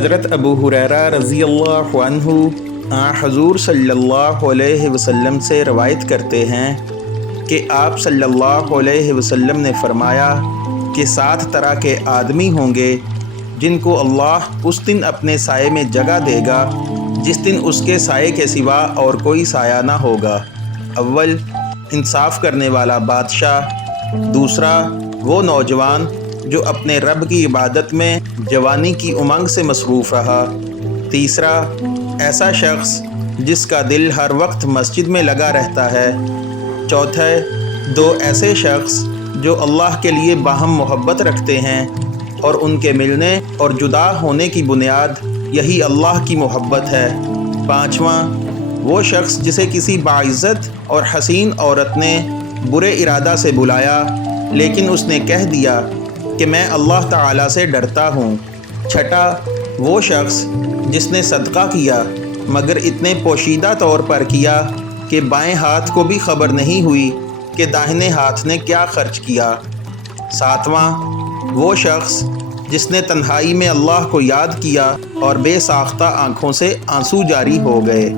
حضرت ابو ہریرہ رضی اللہ عنہ حضور صلی اللہ علیہ وسلم سے روایت کرتے ہیں کہ آپ صلی اللہ علیہ وسلم نے فرمایا کہ 7 طرح کے آدمی ہوں گے جن کو اللہ اس دن اپنے سائے میں جگہ دے گا جس دن اس کے سائے کے سوا اور کوئی سایہ نہ ہوگا۔ اول، انصاف کرنے والا بادشاہ۔ دوسرا، وہ نوجوان جو اپنے رب کی عبادت میں جوانی کی امنگ سے مصروف رہا۔ تیسرا، ایسا شخص جس کا دل ہر وقت مسجد میں لگا رہتا ہے۔ چوتھا، 2 ایسے شخص جو اللہ کے لیے باہم محبت رکھتے ہیں اور ان کے ملنے اور جدا ہونے کی بنیاد یہی اللہ کی محبت ہے۔ پانچواں، وہ شخص جسے کسی باعزت اور حسین عورت نے برے ارادہ سے بلایا لیکن اس نے کہہ دیا کہ میں اللہ تعالیٰ سے ڈرتا ہوں۔ چھٹا، وہ شخص جس نے صدقہ کیا مگر اتنے پوشیدہ طور پر کیا کہ بائیں ہاتھ کو بھی خبر نہیں ہوئی کہ داہنے ہاتھ نے کیا خرچ کیا۔ ساتواں، وہ شخص جس نے تنہائی میں اللہ کو یاد کیا اور بے ساختہ آنکھوں سے آنسو جاری ہو گئے۔